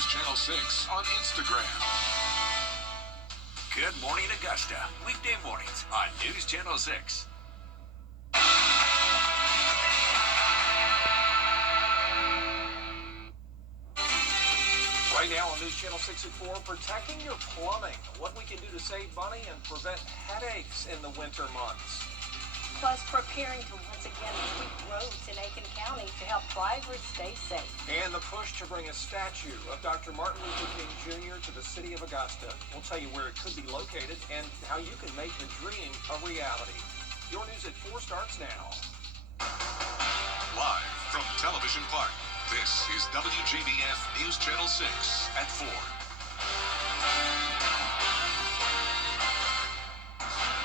News Channel 6 on Instagram. Good morning, Augusta. Weekday mornings on News Channel 6. Right now on News Channel 6 at 4, protecting your plumbing, what we can do to save money and prevent headaches in the winter months. Plus, preparing to once again sweep roads in Aiken County to help drivers stay safe. And the push to bring a statue of Dr. Martin Luther King Jr. to the city of Augusta. We'll tell you where it could be located and how you can make the dream a reality. Your News at 4 starts now. Live from Television Park, this is WJBF News Channel 6 at 4.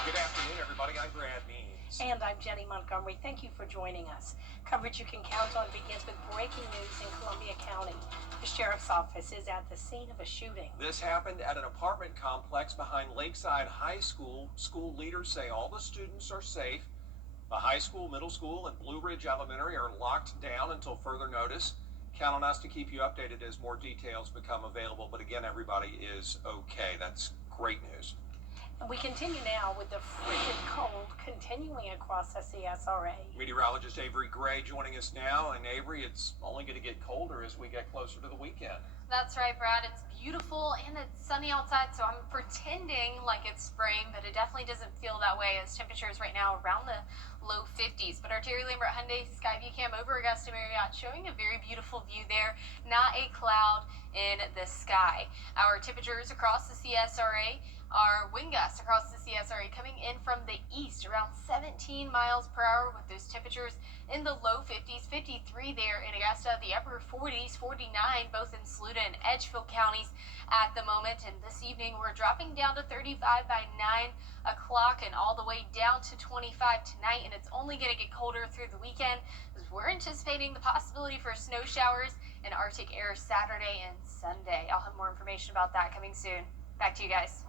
Good afternoon, everybody. I'm Brad Means. And I'm Jenny Montgomery. Thank you for joining us. Coverage you can count on begins with breaking news in Columbia County. The sheriff's office is at the scene of a shooting. This happened at an apartment complex behind Lakeside High School. School leaders say all the students are safe. The high school, middle school, and Blue Ridge Elementary are locked down until further notice. Count on us to keep you updated as more details become available. But again, everybody is okay. That's great news. And we continue now with the frigid cold continuing across the CSRA. Meteorologist Avery Gray joining us now. And Avery, it's only going to get colder as we get closer to the weekend. That's right, Brad. It's beautiful and it's sunny outside, so I'm pretending like it's spring, but it definitely doesn't feel that way as temperatures right now around the low 50s. But our Terry Lambert Hyundai Skyview Cam over Augusta Marriott showing a very beautiful view there. Not a cloud in the sky. Our temperatures across the CSRA, our wind gusts across the CSRA coming in from the east around 17 miles per hour with those temperatures in the low 50s, 53 there in Augusta, the upper 40s, 49 both in Saluda and Edgefield counties at the moment. And this evening we're dropping down to 35 by 9 o'clock and all the way down to 25 tonight. And it's only going to get colder through the weekend as we're anticipating the possibility for snow showers and Arctic air Saturday and Sunday. I'll have more information about that coming soon. Back to you guys.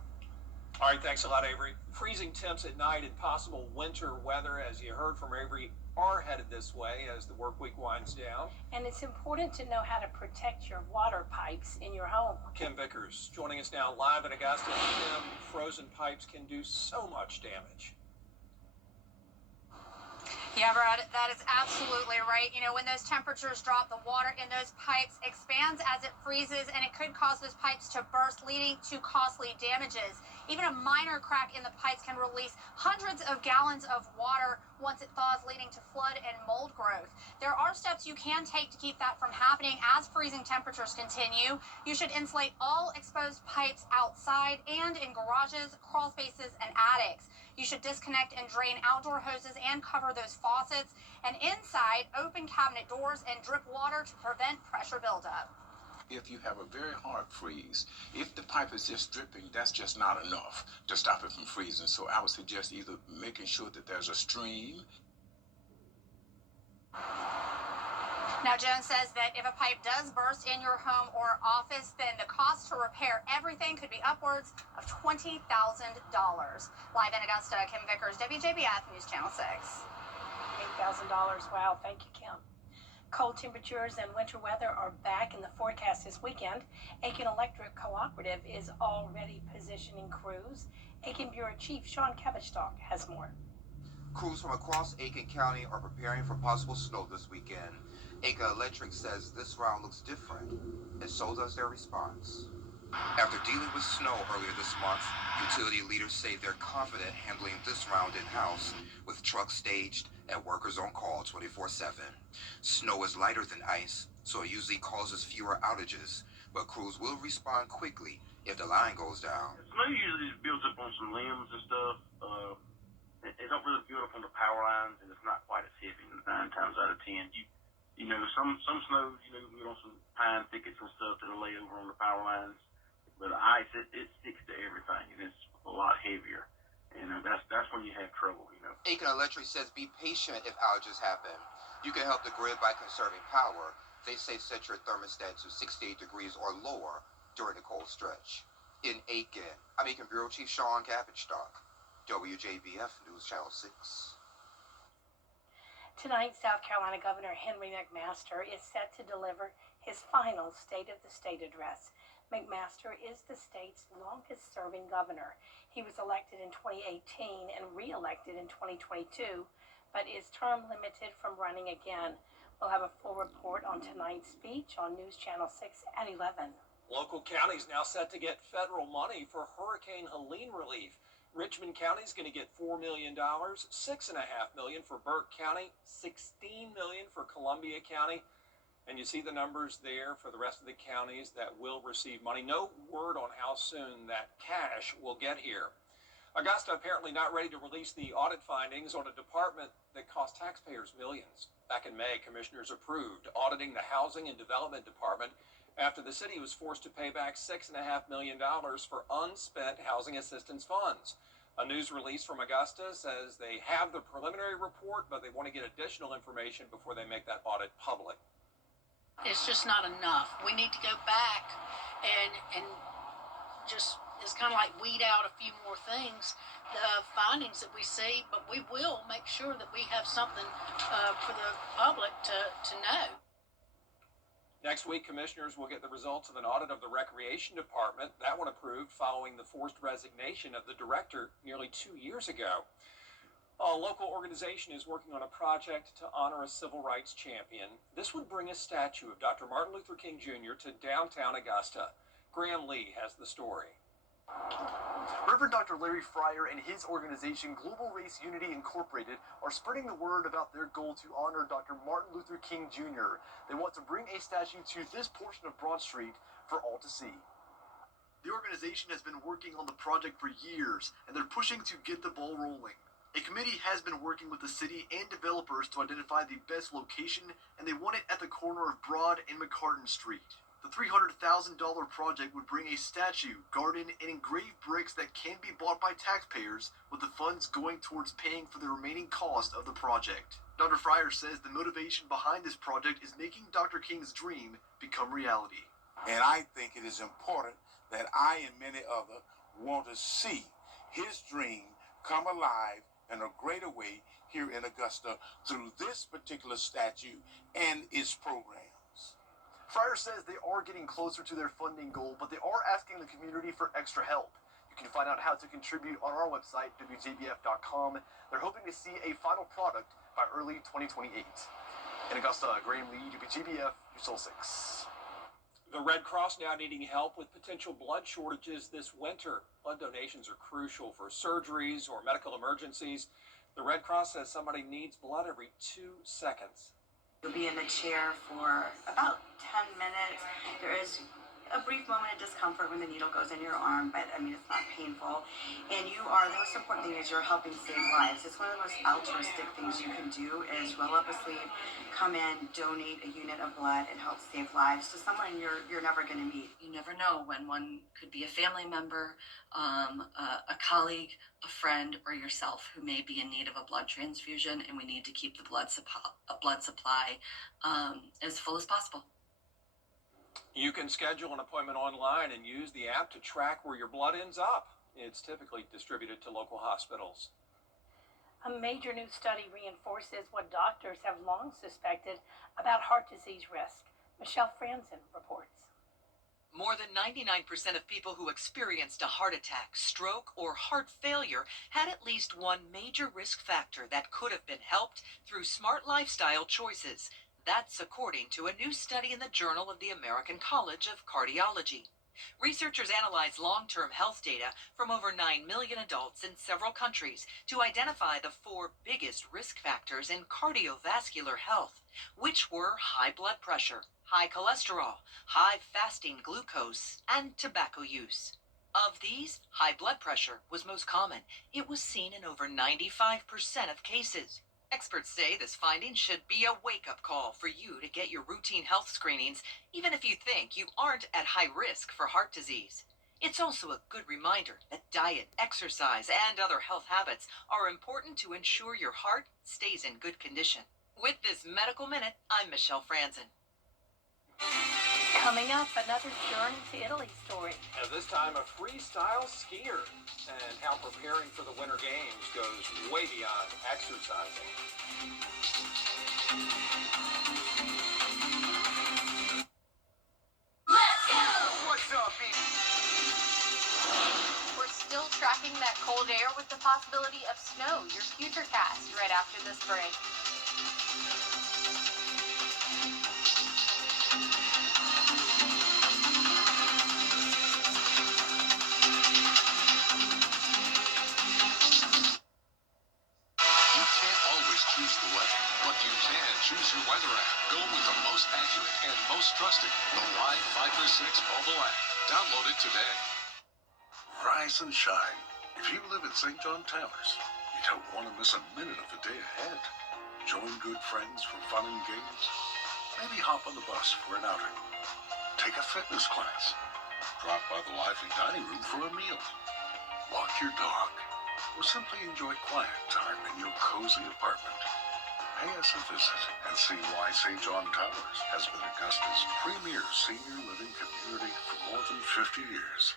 All right, thanks a lot, Avery. Freezing temps at night and possible winter weather, as you heard from Avery, are headed this way as the work week winds down. And it's important to know how to protect your water pipes in your home. Kim Vickers joining us now live in Augusta. Kim, frozen pipes can do so much damage. Yeah, Brad, that is absolutely right. You know, when those temperatures drop, the water in those pipes expands as it freezes, and it could cause those pipes to burst, leading to costly damages. Even a minor crack in the pipes can release hundreds of gallons of water once it thaws, leading to flood and mold growth. There are steps you can take to keep that from happening as freezing temperatures continue. You should insulate all exposed pipes outside and in garages, crawl spaces, and attics. You should disconnect and drain outdoor hoses and cover those faucets. And inside, open cabinet doors and drip water to prevent pressure buildup. If you have a very hard freeze, if the pipe is just dripping, that's just not enough to stop it from freezing. So I would suggest either making sure that there's a stream. Now, Jones says that if a pipe does burst in your home or office, then the cost to repair everything could be upwards of $20,000. Live in Augusta, Kim Vickers, WJBF News Channel 6. $8,000. Wow, thank you, Kim. Cold temperatures and winter weather are back in the forecast this weekend. Aiken Electric Cooperative is already positioning crews. Aiken Bureau Chief Sean Kevitstock has more. Crews from across Aiken County are preparing for possible snow this weekend. Aiken Electric says this round looks different, and so does their response. After dealing with snow earlier this month, utility leaders say they're confident handling this round in-house with trucks staged and workers on call 24/7. Snow is lighter than ice, so it usually causes fewer outages, but crews will respond quickly if the line goes down. Snow usually just builds up on some limbs and stuff. It don't really build up on the power lines, and it's not quite as heavy 9 times out of 10. You know, some snow, you know, we on some pine thickets and stuff that'll lay over on the power lines. But the ice, it sticks to everything, and it's a lot heavier. And that's when you have trouble, you know. Aiken Electric says be patient if outages happen. You can help the grid by conserving power. They say set your thermostat to 68 degrees or lower during the cold stretch. In Aiken, I'm Aiken Bureau Chief Sean Kevitstock, WJBF News Channel 6. Tonight, South Carolina Governor Henry McMaster is set to deliver his final State of the State address. McMaster is the state's longest-serving governor. He was elected in 2018 and re-elected in 2022, but is term limited from running again. We'll have a full report on tonight's speech on News Channel 6 at 11. Local counties now set to get federal money for Hurricane Helene relief. Richmond County is going to get $4 million, $6.5 million for Burke County, $16 million for Columbia County. And you see the numbers there for the rest of the counties that will receive money. No word on how soon that cash will get here. Augusta apparently not ready to release the audit findings on a department that cost taxpayers millions. Back in May, commissioners approved auditing the Housing and Development Department after the city was forced to pay back $6.5 million for unspent housing assistance funds. A news release from Augusta says they have the preliminary report, but they want to get additional information before they make that audit public. It's just not enough. We need to go back and just, it's kind of like weed out a few more things, the findings that we see, but we will make sure that we have something for the public to know. Next week, commissioners will get the results of an audit of the Recreation Department. That one approved following the forced resignation of the director nearly 2 years ago. A local organization is working on a project to honor a civil rights champion. This would bring a statue of Dr. Martin Luther King Jr. to downtown Augusta. Graham Lee has the story. Reverend Dr. Larry Fryer and his organization, Global Race Unity Incorporated, are spreading the word about their goal to honor Dr. Martin Luther King Jr. They want to bring a statue to this portion of Broad Street for all to see. The organization has been working on the project for years, and they're pushing to get the ball rolling. A committee has been working with the city and developers to identify the best location, and they want it at the corner of Broad and McCartan Street. The $300,000 project would bring a statue, garden, and engraved bricks that can be bought by taxpayers, with the funds going towards paying for the remaining cost of the project. Dr. Fryer says the motivation behind this project is making Dr. King's dream become reality. And I think it is important that I and many others want to see his dream come alive in a greater way here in Augusta through this particular statue and its programs. Fryer says they are getting closer to their funding goal, but they are asking the community for extra help. You can find out how to contribute on our website, WJBF.com. They're hoping to see a final product by early 2028. In Augusta, Graham Lee, WJBF, News 6. The Red Cross now needing help with potential blood shortages this winter. Blood donations are crucial for surgeries or medical emergencies. The Red Cross says somebody needs blood every 2 seconds. You'll be in the chair for about 10 minutes. There is a brief moment of discomfort when the needle goes in your arm, but I mean, it's not painful. And the most important thing is you're helping save lives. It's one of the most altruistic things you can do is roll up a sleeve, come in, donate a unit of blood, and help save lives to someone you're never going to meet. You never know when one could be a family member, a colleague, a friend, or yourself who may be in need of a blood transfusion, and we need to keep the blood supply as full as possible. You can schedule an appointment online and use the app to track where your blood ends up. It's typically distributed to local hospitals. A major new study reinforces what doctors have long suspected about heart disease risk. Michelle Franzen reports. More than 99% of people who experienced a heart attack, stroke, or heart failure had at least one major risk factor that could have been helped through smart lifestyle choices. That's according to a new study in the Journal of the American College of Cardiology. Researchers analyzed long-term health data from over 9 million adults in several countries to identify the 4 biggest risk factors in cardiovascular health, which were high blood pressure, high cholesterol, high fasting glucose, and tobacco use. Of these, high blood pressure was most common. It was seen in over 95% of cases. Experts say this finding should be a wake-up call for you to get your routine health screenings, even if you think you aren't at high risk for heart disease. It's also a good reminder that diet, exercise, and other health habits are important to ensure your heart stays in good condition. With this Medical Minute, I'm Michelle Franzen. Coming up, another Journey to Italy story. And this time, a freestyle skier, and how preparing for the Winter Games goes way beyond exercising. cold air with the possibility of snow. Your Futurecast right after this break. You can't always choose the weather, but you can choose your weather app. Go with the most accurate and most trusted, the Live 536 mobile app. Download it today. Rise and shine. If you live at St. John Towers, you don't want to miss a minute of the day ahead. Join good friends for fun and games. Maybe hop on the bus for an outing. Take a fitness class. Drop by the lively dining room for a meal. Walk your dog. Or simply enjoy quiet time in your cozy apartment. Pay us a visit and see why St. John Towers has been Augusta's premier senior living community for more than 50 years.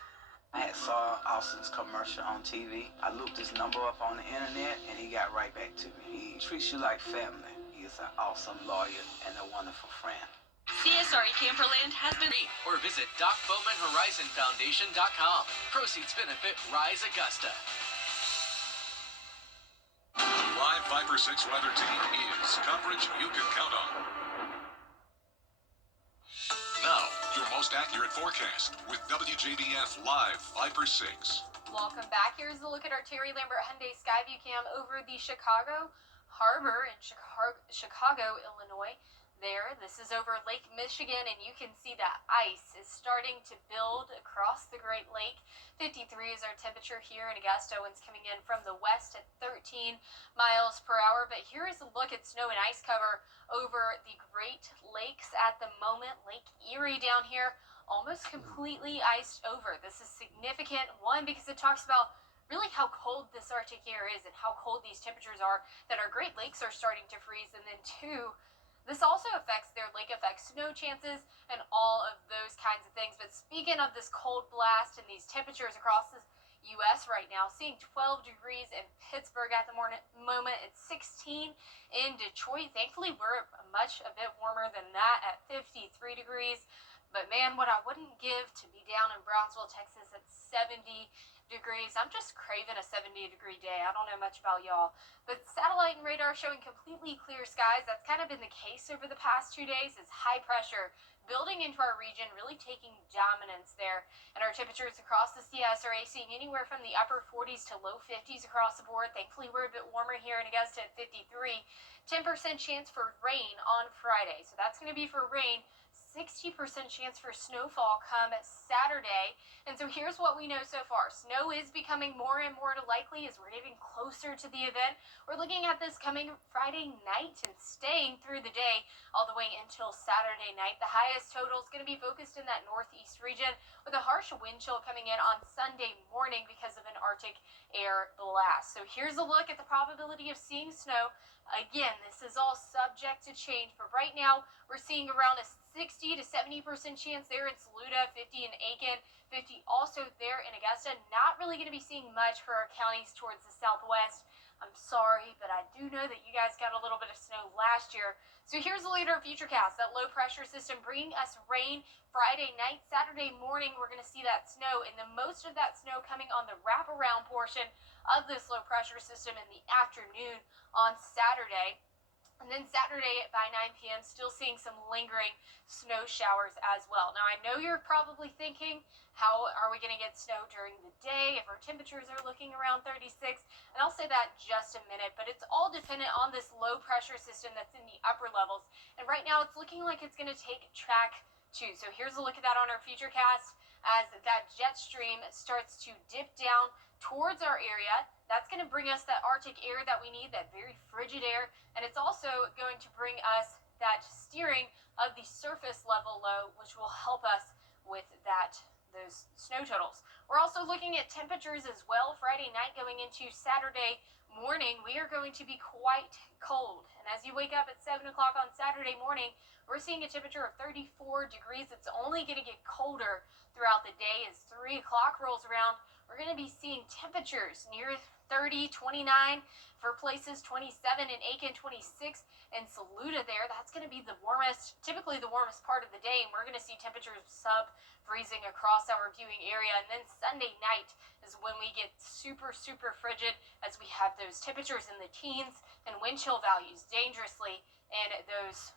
I had saw Austin's commercial on TV. I looked his number up on the internet, and he got right back to me. He treats you like family. He is an awesome lawyer and a wonderful friend. CSRE Camperland has been or visit DocBowmanHorizonFoundation.com. Proceeds benefit Rise Augusta. The Live 536 weather team is coverage you can count on. Now, your most accurate forecast with WJBF Live 536. Welcome back. Here's a look at our Terry Lambert Hyundai Skyview Cam over the Chicago Harbor in Chicago, Illinois. This is over Lake Michigan, and you can see that ice is starting to build across the Great Lake. 53 is our temperature here in Augusta. Winds coming in from the west at 13 miles per hour. But here is a look at snow and ice cover over the Great Lakes at the moment. Lake Erie down here, almost completely iced over. This is significant, one, because it talks about really how cold this Arctic air is and how cold these temperatures are, that our Great Lakes are starting to freeze. And then two, this also affects their lake effect snow chances and all of those kinds of things. But speaking of this cold blast and these temperatures across the U.S. right now, seeing 12 degrees in Pittsburgh at the moment. It's 16 in Detroit. Thankfully, we're a bit warmer than that at 53 degrees. But man, what I wouldn't give to be down in Brownsville, Texas at 70 degrees. I'm just craving a 70-degree day. I don't know much about y'all. But satellite and radar showing completely clear skies. That's kind of been the case over the past 2 days. It's high pressure building into our region, really taking dominance there. And our temperatures across the CS are seeing anywhere from the upper 40s to low 50s across the board. Thankfully, we're a bit warmer here in Augusta at 53. 10% chance for rain on Friday. So that's going to be for rain. 60% chance for snowfall come Saturday. And so here's what we know so far. Snow is becoming more and more likely as we're getting closer to the event. We're looking at this coming Friday night and staying through the day all the way until Saturday night. The highest total is going to be focused in that northeast region with a harsh wind chill coming in on Sunday morning because of an Arctic air blast. So here's a look at the probability of seeing snow. Again, this is all subject to change, but right now we're seeing around a 60 to 70% chance there in Saluda, 50 in Aiken, 50 also there in Augusta. Not really going to be seeing much for our counties towards the southwest. I'm sorry, but I do know that you guys got a little bit of snow last year. So here's a later Futurecast. That low pressure system bringing us rain Friday night. Saturday morning, we're going to see that snow, and the most of that snow coming on the wraparound portion of this low pressure system in the afternoon on Saturday. And then Saturday by 9 p.m., still seeing some lingering snow showers as well. Now, I know you're probably thinking, how are we going to get snow during the day if our temperatures are looking around 36? And I'll say that in just a minute, but it's all dependent on this low pressure system that's in the upper levels. And right now, it's looking like it's going to take track 2. So here's a look at that on our Futurecast as that jet stream starts to dip down towards our area. That's going to bring us that Arctic air that we need, that very frigid air, and it's also going to bring us that steering of the surface level low, which will help us with those snow totals. We're also looking at temperatures as well. Friday night going into Saturday morning, we are going to be quite cold. And as you wake up at 7 o'clock on Saturday morning, we're seeing a temperature of 34 degrees. It's only going to get colder throughout the day as 3 o'clock rolls around. We're going to be seeing temperatures near 30, 29 for places, 27 in Aiken, 26 in Saluda there. That's going to be the warmest, typically the warmest part of the day, and we're going to see temperatures sub-freezing across our viewing area. And then Sunday night is when we get super, super frigid as we have those temperatures in the teens and wind chill values dangerously in those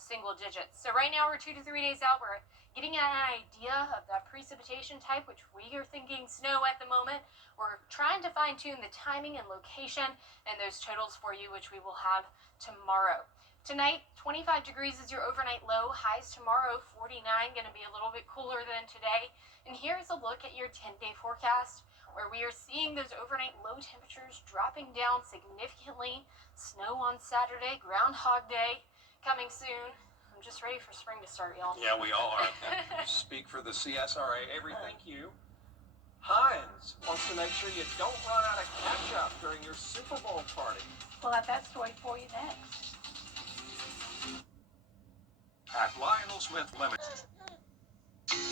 single digits. So right now we're 2 to 3 days out. We're getting an idea of that precipitation type, which we are thinking snow at the moment. We're trying to fine tune the timing and location and those totals for you, which we will have tomorrow. Tonight, 25 degrees is your overnight low. Highs tomorrow, 49, going to be a little bit cooler than today. And here's a look at your 10-day forecast, where we are seeing those overnight low temperatures dropping down significantly. Snow on Saturday, Groundhog Day coming soon. I'm just ready for spring to start, y'all. Yeah, we all are. Speak for the CSRA. Avery, thank you. Heinz wants to make sure you don't run out of ketchup during your Super Bowl party. We'll have that story for you next. At Lionel Smith Limited.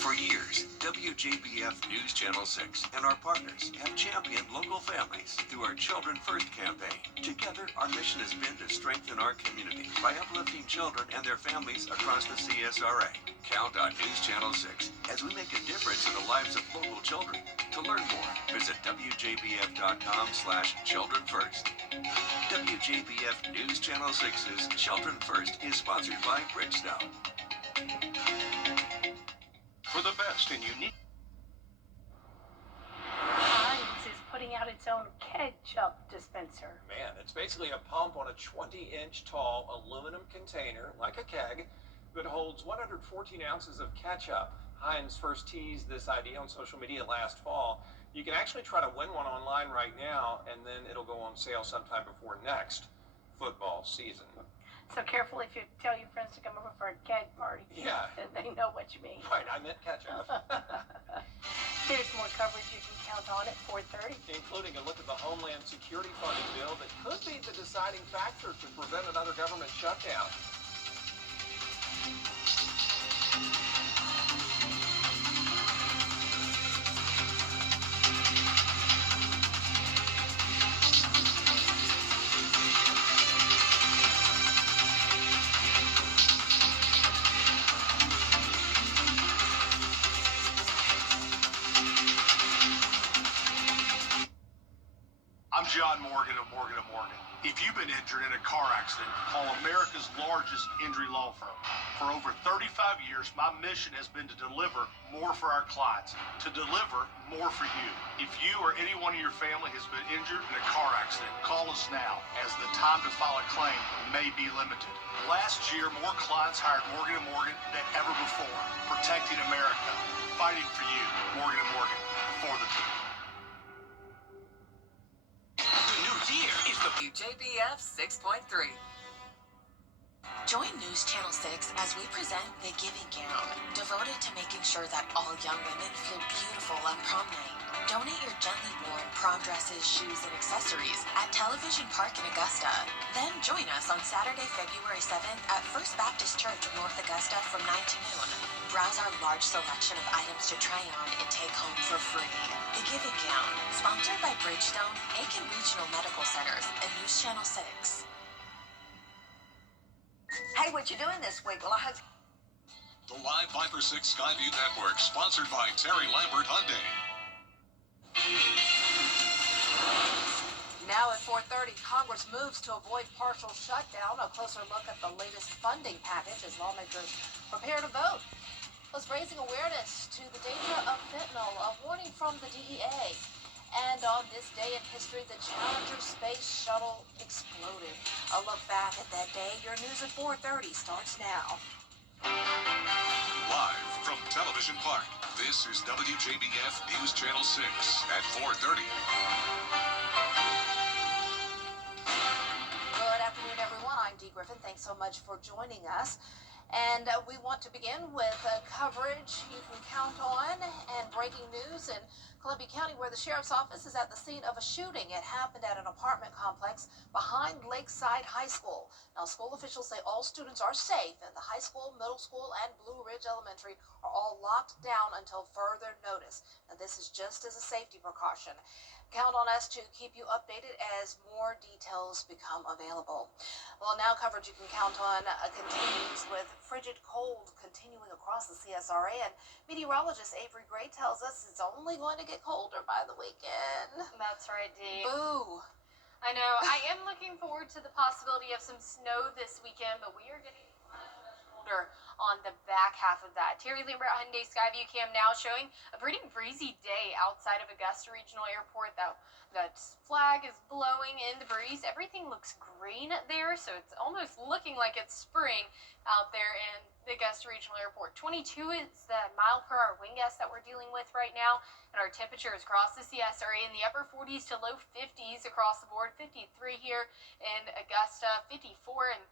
For years, WJBF News Channel 6 and our partners have championed local families through our Children First campaign. Together, our mission has been to strengthen our community by uplifting children and their families across the CSRA. Count on News Channel 6 as we make a difference in the lives of local children. To learn more, visit WJBF.com/Children First. WJBF News Channel 6's Children First is sponsored by Bridgestone. For the best and unique. Heinz is putting out its own ketchup dispenser. Man, it's basically a pump on a 20-inch tall aluminum container, like a keg, that holds 114 ounces of ketchup. Heinz first teased this idea on social media last fall. You can actually try to win one online right now, and then it'll go on sale sometime before next football season. So careful if you tell your friends to come over for a keg party. Yeah. They know what you mean. Right, I meant ketchup. There's more coverage you can count on at 4:30. Including a look at the Homeland Security funding bill that could be the deciding factor to prevent another government shutdown. I'm John Morgan of Morgan & Morgan. If you've been injured in a car accident, call America's largest injury law firm. For over 35 years, my mission has been to deliver more for our clients, to deliver more for you. If you or anyone in your family has been injured in a car accident, call us now, as the time to file a claim may be limited. Last year, more clients hired Morgan & Morgan than ever before, protecting America, fighting for you. Morgan & Morgan, for the people. WJBF 6.3. Join News Channel 6 as we present The Giving Gown, devoted to making sure that all young women feel beautiful on prom night. Donate your gently worn prom dresses, shoes, and accessories at Television Park in Augusta. Then join us on Saturday, February 7th at First Baptist Church of North Augusta from 9 to noon. Browse our large selection of items to try on and take home for free. The Giving Gown, sponsored by Bridgestone, Aiken Regional Medical Centers, and News Channel 6. Hey, what you doing this week? Well, I hope... The Live Viper 6 Skyview Network, sponsored by Terry Lambert Hyundai. Now at 4:30, Congress moves to avoid partial shutdown. A closer look at the latest funding package as lawmakers prepare to vote. Plus, raising awareness to the danger of fentanyl, a warning from the DEA. And on this day in history, the Challenger Space Shuttle exploded. A look back at that day. Your news at 4:30 starts now. Live from Television Park, this is WJBF News Channel 6 at 4:30. Good afternoon, everyone. I'm Dee Griffin. Thanks so much for joining us. And we want to begin with coverage you can count on and breaking news and Columbia County, where the sheriff's office is at the scene of a shooting. It happened at an apartment complex behind Lakeside High School. Now, school officials say all students are safe, and the high school, middle school, and Blue Ridge Elementary are all locked down until further notice. Now, this is just as a safety precaution. Count on us to keep you updated as more details become available. Well, now coverage you can count on continues with frigid cold continuing across the CSRA, and meteorologist Avery Gray tells us it's only going to get colder by the weekend. That's right, Dee. Boo! I know. I am looking forward to the possibility of some snow this weekend, but we are getting colder on the back half of that. Terry Lambert Hyundai Skyview Cam now showing a pretty breezy day outside of Augusta Regional Airport. That flag is blowing in the breeze. Everything looks green there, so it's almost looking like it's spring out there in the Augusta Regional Airport. 22 is the mile per hour wind gust that we're dealing with right now, and our temperatures across the CSRA in the upper 40s to low 50s across the board. 53 here in Augusta, 54 in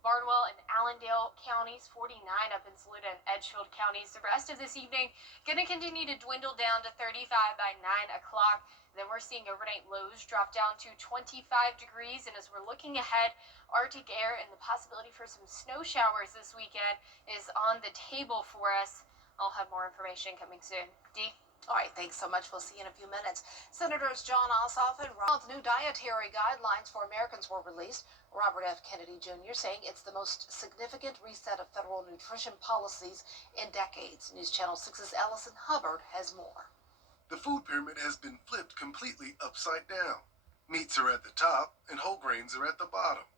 Barnwell and Allendale counties, 49 up in Saluda and Edgefield counties. The rest of this evening going to continue to dwindle down to 35 by 9 o'clock. Then we're seeing overnight lows drop down to 25 degrees. And as we're looking ahead, Arctic air and the possibility for some snow showers this weekend is on the table for us. I'll have more information coming soon. Dee? All right, thanks so much. We'll see you in a few minutes. Senators John Ossoff and new dietary guidelines for Americans were released. Robert F. Kennedy Jr. saying it's the most significant reset of federal nutrition policies in decades. News Channel 6's Ellison Hubbard has more. The food pyramid has been flipped completely upside down. Meats are at the top and whole grains are at the bottom.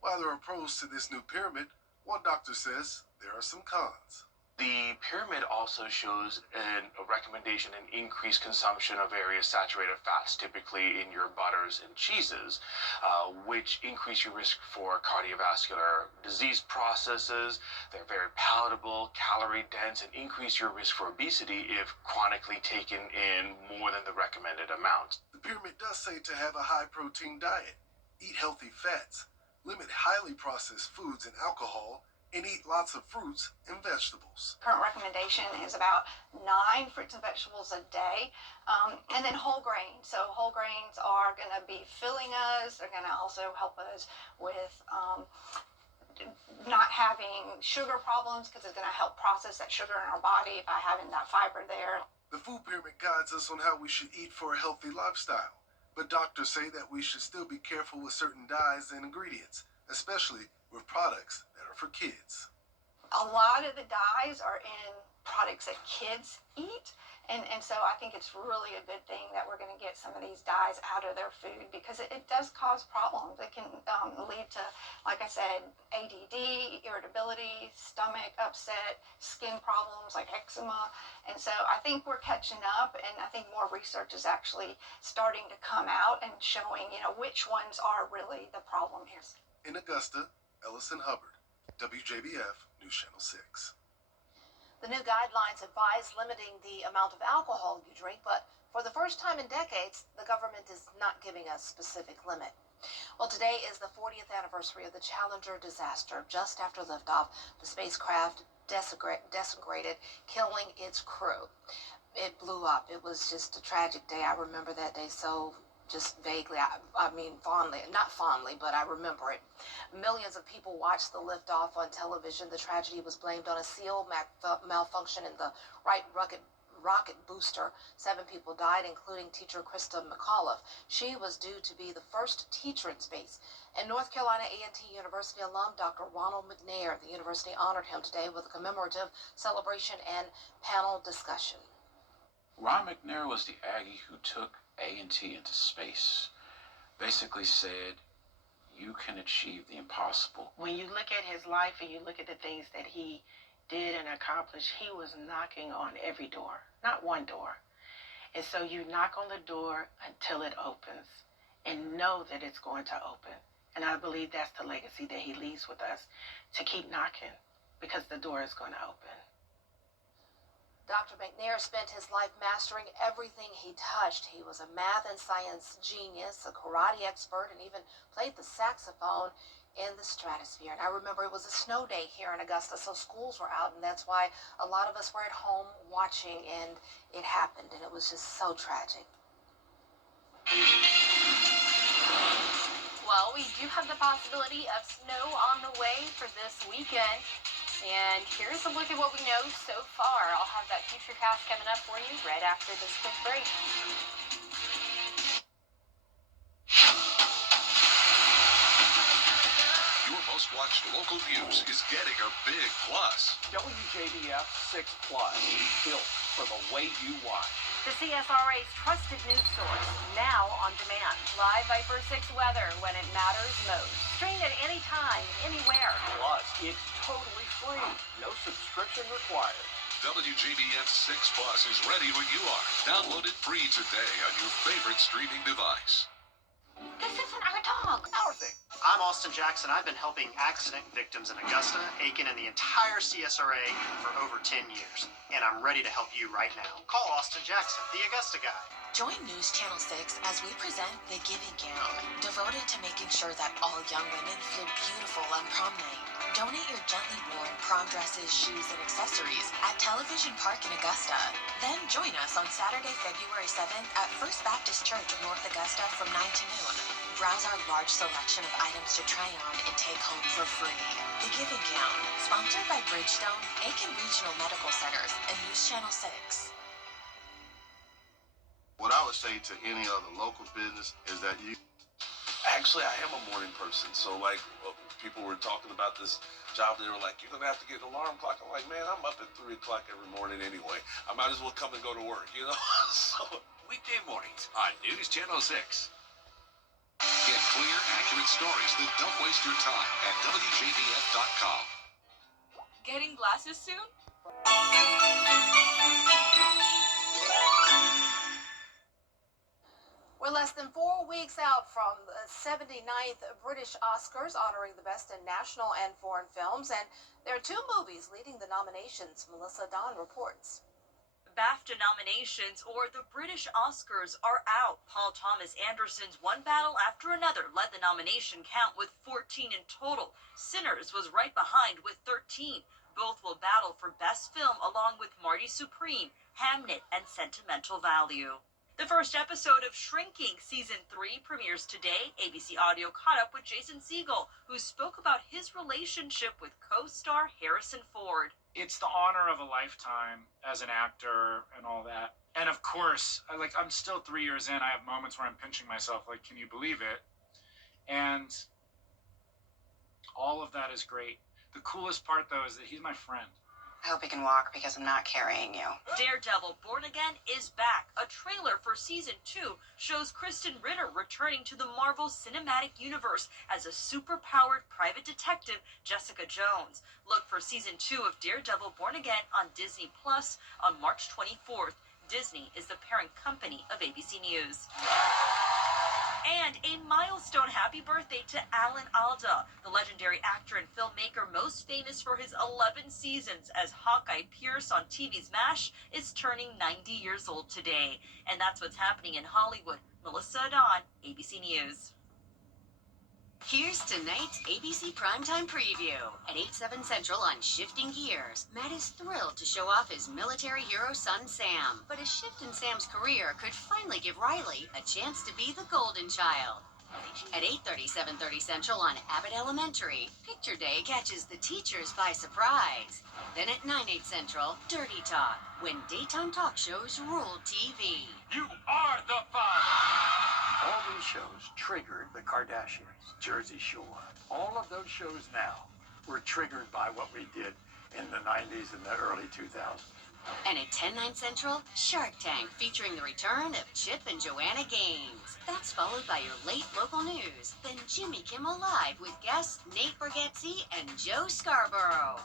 While there are pros to this new pyramid, one doctor says there are some cons. The pyramid also shows a recommendation in increased consumption of various saturated fats, typically in your butters and cheeses, which increase your risk for cardiovascular disease processes. They're very palatable, calorie dense, and increase your risk for obesity if chronically taken in more than the recommended amount. The pyramid does say to have a high protein diet, eat healthy fats, limit highly processed foods and alcohol, and eat lots of fruits and vegetables. Current recommendation is about 9 fruits and vegetables a day, and then whole grains. So whole grains are going to be filling us. They're going to also help us with not having sugar problems, because it's going to help process that sugar in our body by having that fiber there. The food pyramid guides us on how we should eat for a healthy lifestyle, but doctors say that we should still be careful with certain dyes and ingredients, especially with products that are for kids. A lot of the dyes are in products that kids eat, and so I think it's really a good thing that we're going to get some of these dyes out of their food, because it does cause problems. It can lead to, like I said, ADD, irritability, stomach upset, skin problems like eczema, and so I think we're catching up, and I think more research is actually starting to come out and showing, which ones are really the problem here. In Augusta, Ellison Hubbard, WJBF News Channel 6. The new guidelines advise limiting the amount of alcohol you drink, but for the first time in decades, the government is not giving a specific limit. Well, today is the 40th anniversary of the Challenger disaster. Just after liftoff, the spacecraft disintegrated, killing its crew. It blew up. It was just a tragic day. I remember that day so just vaguely, I mean fondly, not fondly, but I remember it. Millions of people watched the liftoff on television. The tragedy was blamed on a seal malfunction in the right rocket booster. 7 people died, including teacher Krista McAuliffe. She was due to be the first teacher in space. And North Carolina A&T University alum Dr. Ronald McNair, the university honored him today with a commemorative celebration and panel discussion. Ron McNair was the Aggie who took A&T into space. Basically said, you can achieve the impossible. When you look at his life and you look at the things that he did and accomplished, he was knocking on every door, not one door. And so you knock on the door until it opens and know that it's going to open. And I believe that's the legacy that he leaves with us, to keep knocking, because the door is going to open. Dr. McNair spent his life mastering everything he touched. He was a math and science genius, a karate expert, and even played the saxophone. in the stratosphere. And I remember it was a snow day here in Augusta, so schools were out, and that's why a lot of us were at home watching, and it happened, and it was just so tragic. Well, we do have the possibility of snow on the way for this weekend. And here's a look at what we know so far. I'll have that futurecast coming up for you right after this quick break. Your most watched local news is getting a big plus. WJBF 6 Plus, built for the way you watch. The CSRA's trusted news source, now on demand. Live Viper 6 weather when it matters most. Stream at any time, anywhere. Plus, it's totally free. No subscription required. WJBF 6 Plus is ready when you are. Download it free today on your favorite streaming device. This isn't our dog. Our thing. I'm Austin Jackson. I've been helping accident victims in Augusta, Aiken, and the entire CSRA for over 10 years. And I'm ready to help you right now. Call Austin Jackson, the Augusta guy. Join News Channel 6 as we present The Giving Gown, devoted to making sure that all young women feel beautiful on prom night. Donate your gently worn prom dresses, shoes, and accessories at Television Park in Augusta. Then join us on Saturday, February 7th at First Baptist Church of North Augusta from 9 to noon. Browse our large selection of items to try on and take home for free. The Giving Gown, sponsored by Bridgestone, Aiken Regional Medical Centers, and News Channel 6. What I would say to any other local business is that you... Actually, I am a morning person. So, like, people were talking about this job. They were like, you're going to have to get an alarm clock. I'm like, man, I'm up at 3 o'clock every morning anyway. I might as well come and go to work, you know? So, Weekday mornings on News Channel 6. Get clear, accurate stories that don't waste your time at WJBF.com. Getting glasses soon? We're less than 4 weeks out from the 79th British Oscars, honoring the best in national and foreign films, and there are 2 movies leading the nominations. Melissa Don reports. BAFTA nominations or the British Oscars are out. Paul Thomas Anderson's One Battle After Another led the nomination count with 14 in total. Sinners was right behind with 13. Both will battle for Best Film along with Marty Supreme, Hamnet, and Sentimental Value. The first episode of Shrinking Season 3 premieres today. ABC Audio caught up with Jason Segel, who spoke about his relationship with co-star Harrison Ford. It's the honor of a lifetime as an actor and all that. And of course, I'm still 3 years in. I have moments where I'm pinching myself, like, can you believe it? And all of that is great. The coolest part, though, is that he's my friend. I hope you can walk because I'm not carrying you. Daredevil Born Again is back. A trailer for Season 2 shows Kristen Ritter returning to the Marvel Cinematic Universe as a super-powered private detective, Jessica Jones. Look for Season 2 of Daredevil Born Again on Disney Plus on March 24th. Disney is the parent company of ABC News. And a milestone happy birthday to Alan Alda, the legendary actor and filmmaker most famous for his 11 seasons as Hawkeye Pierce on TV's MASH, is turning 90 years old today. And that's what's happening in Hollywood. Melissa Adon, ABC News. Here's tonight's ABC Primetime Preview. At 8/7 Central on Shifting Gears, Matt is thrilled to show off his military hero son Sam. But a shift in Sam's career could finally give Riley a chance to be the golden child. At 8:30, 7:30 Central on Abbott Elementary, Picture Day catches the teachers by surprise. Then at 9/8 Central, Dirty Talk, when daytime talk shows rule TV. You are the father! All these shows triggered the Kardashians, Jersey Shore. All of those shows now were triggered by what we did in the 90s and the early 2000s. And at 10/9 Central, Shark Tank, featuring the return of Chip and Joanna Gaines. That's followed by your late local news. Then Jimmy Kimmel Live with guests Nate Bargatze and Joe Scarborough.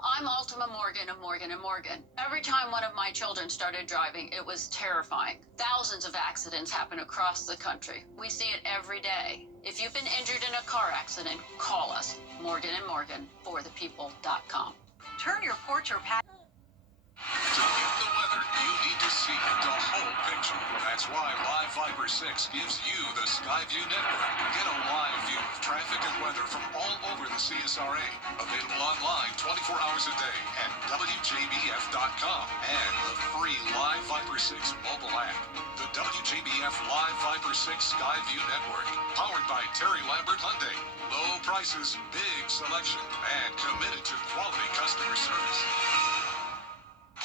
I'm Ultima Morgan of Morgan & Morgan. Every time one of my children started driving, it was terrifying. Thousands of accidents happen across the country. We see it every day. If you've been injured in a car accident, call us. Morgan & Morgan, forthepeople.com. Turn your porch or patio. To get the weather you need to see it to hope and coverage. That's why Live Fiber 6 gives you the Skyview network. Get a live view of traffic and weather from all over the CSRA. Available online 24 hours a day at WJBF.com and the free Live Fiber 6 mobile app. The WJBF Live Fiber 6 Skyview network. Powered by Terry Lambert Hyundai. Low prices, big selection, and committed to quality customer service.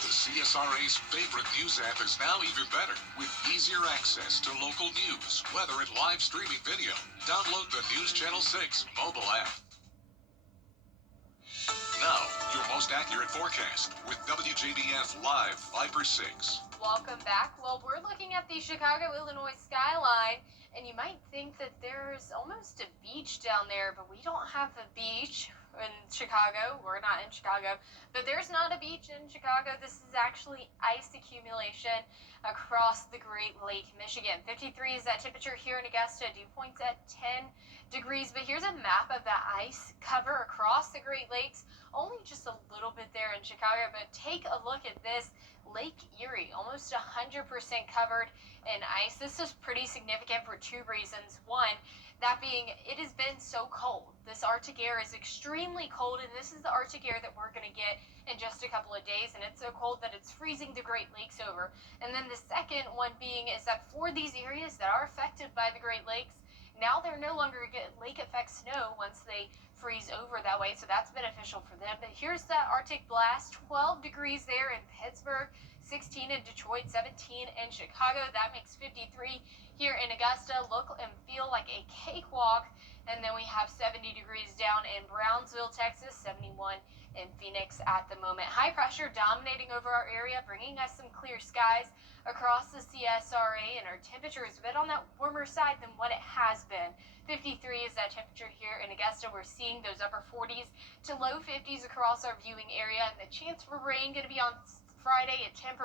The CSRA's favorite news app is now even better with easier access to local news, weather, and live streaming video. Download the News Channel 6 mobile app. Now, your most accurate forecast with WJBF Live Fiber 6. Welcome back. Well, we're looking at the Chicago, Illinois skyline, and you might think that there's almost a beach down there, but we don't have a beach in Chicago. We're not in Chicago, but there's not a beach in Chicago. This is actually ice accumulation across the Great Lake, Michigan. 53 is that temperature here in Augusta. Dew point's at 10 degrees, but here's a map of the ice cover across the Great Lakes. Only just a little bit there in Chicago, but take a look at this. Lake Erie, almost 100% covered in ice. This is pretty significant for two reasons. One, that being, it has been so cold. This Arctic air is extremely cold, and this is the Arctic air that we're going to get in just a couple of days, and it's so cold that it's freezing the Great Lakes over. And then the second one being is that for these areas that are affected by the Great Lakes, now they're no longer get lake effect snow once they freeze over that way, so that's beneficial for them. But here's that Arctic blast, 12 degrees there in Pittsburgh, 16 in Detroit, 17 in Chicago. That makes 53 here in Augusta. Look and feel like a cakewalk. And then we have 70 degrees down in Brownsville, Texas, 71 in Phoenix at the moment. High pressure dominating over our area, bringing us some clear skies across the CSRA, and our temperature is a bit on that warmer side than what it has been. 53 is that temperature here in Augusta. We're seeing those upper 40s to low 50s across our viewing area, and the chance for rain going to be on Friday at 10%.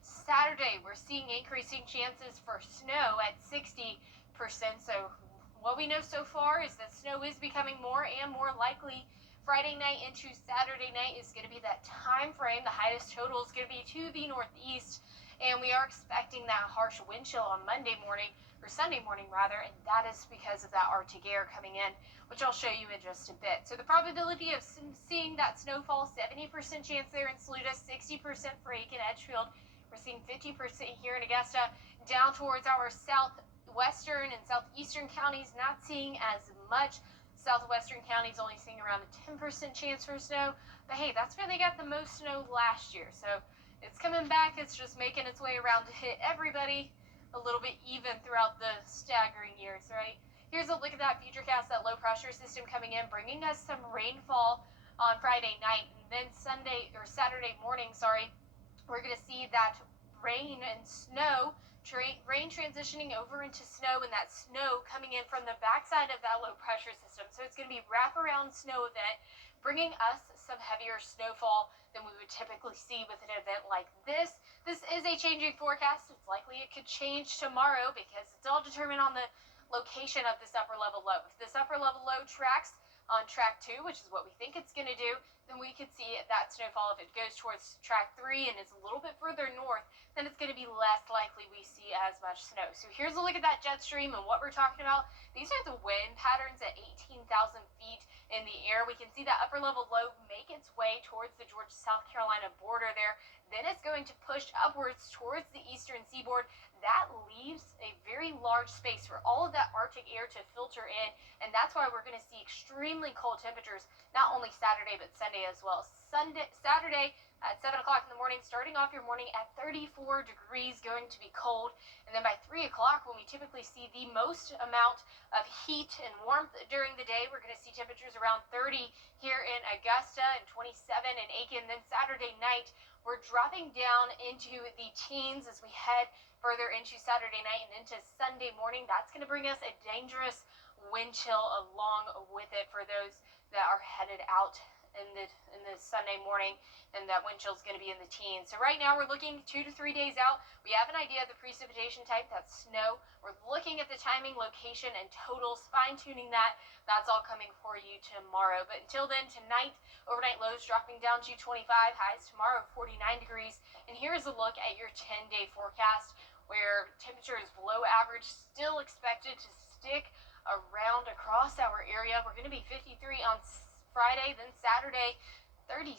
Saturday, we're seeing increasing chances for snow at 60%. So what we know so far is that snow is becoming more and more likely. Friday night into Saturday night is going to be that time frame. The highest total is going to be to the northeast, and we are expecting that harsh wind chill on Monday morning, or Sunday morning rather, and that is because of that Arctic air coming in, which I'll show you in just a bit. So the probability of seeing that snowfall, 70% chance there in Saluda, 60% for Aiken, Edgefield. We're seeing 50% here in Augusta. Down towards our southwestern and southeastern counties, not seeing as much. Southwestern counties only seeing around a 10% chance for snow. But hey, that's where they got the most snow last year. So it's coming back. It's just making its way around to hit everybody a little bit even throughout the staggering years, right? Here's a look at that futurecast, that low pressure system coming in, bringing us some rainfall on Friday night. And then Saturday morning, we're going to see that rain and snow, rain transitioning over into snow, and that snow coming in from the backside of that low pressure system. So it's going to be wraparound snow event, bringing us some heavier snowfall than we would typically see with an event like this. This is a changing forecast. It's likely it could change tomorrow because it's all determined on the location of this upper level low. If this upper level low tracks on track 2, which is what we think it's going to do, then we could see that snowfall. If it goes towards track 3 and is a little bit further north, then it's going to be less likely we see as much snow. So here's a look at that jet stream and what we're talking about. These are the wind patterns at 18,000 feet in the air. We can see that upper level low make its way towards the Georgia-South Carolina border there. Then it's going to push upwards towards the eastern seaboard. That leaves a very large space for all of that Arctic air to filter in, and that's why we're going to see extremely cold temperatures, not only Saturday, but Sunday as well. Saturday at 7 o'clock in the morning, starting off your morning at 34 degrees, going to be cold, and then by 3 o'clock, when we typically see the most amount of heat and warmth during the day, we're going to see temperatures around 30 here in Augusta and 27 in Aiken. Then Saturday night, we're dropping down into the teens as we head further into Saturday night and into Sunday morning. That's going to bring us a dangerous wind chill along with it for those that are headed out in the Sunday morning, and that wind chill is going to be in the teens. So right now we're looking 2 to 3 days out. We have an idea of the precipitation type, that's snow. We're looking at the timing, location, and totals, fine-tuning that. That's all coming for you tomorrow. But until then, tonight, overnight lows dropping down to 25, highs tomorrow 49 degrees. And here's a look at your 10-day forecast. where temperatures below average still expected to stick around across our area. We're going to be 53 on Friday, then Saturday, 36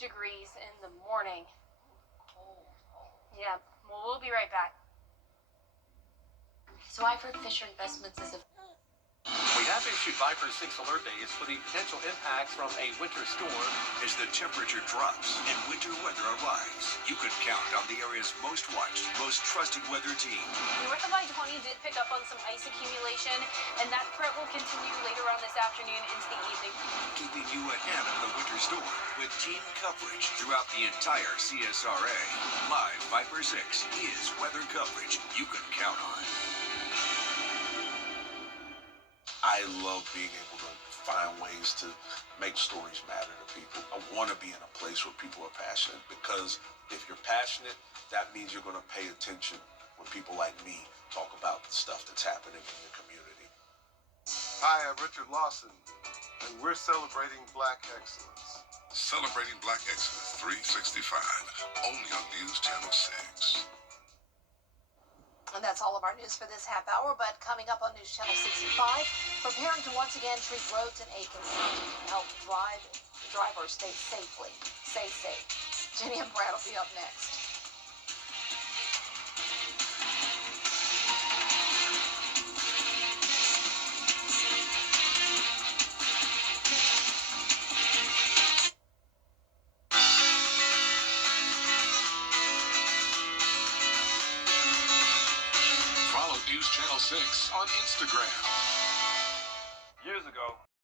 degrees in the morning. Yeah, well, we'll be right back. So I've heard Fisher Investments is a We have issued Viper 6 alert days for the potential impacts from a winter storm. As the temperature drops and winter weather arrives, you can count on the area's most watched, most trusted weather team. North of I-20 did pick up on some ice accumulation, and that threat will continue later on this afternoon into the evening. Keeping you ahead of the winter storm with team coverage throughout the entire CSRA. Live Viper 6 is weather coverage you can count on. I love being able to find ways to make stories matter to people. I want to be in a place where people are passionate, because if you're passionate, that means you're going to pay attention when people like me talk about the stuff that's happening in your community. Hi, I'm Richard Lawson, and we're celebrating Black excellence. Celebrating Black Excellence 365, only on News Channel 6. And that's all of our news for this half hour. But coming up on News Channel 65, preparing to once again treat roads in Aiken County and help drivers stay safe. Jenny and Brad will be up next. Follow News Channel 6 on Instagram. Years ago,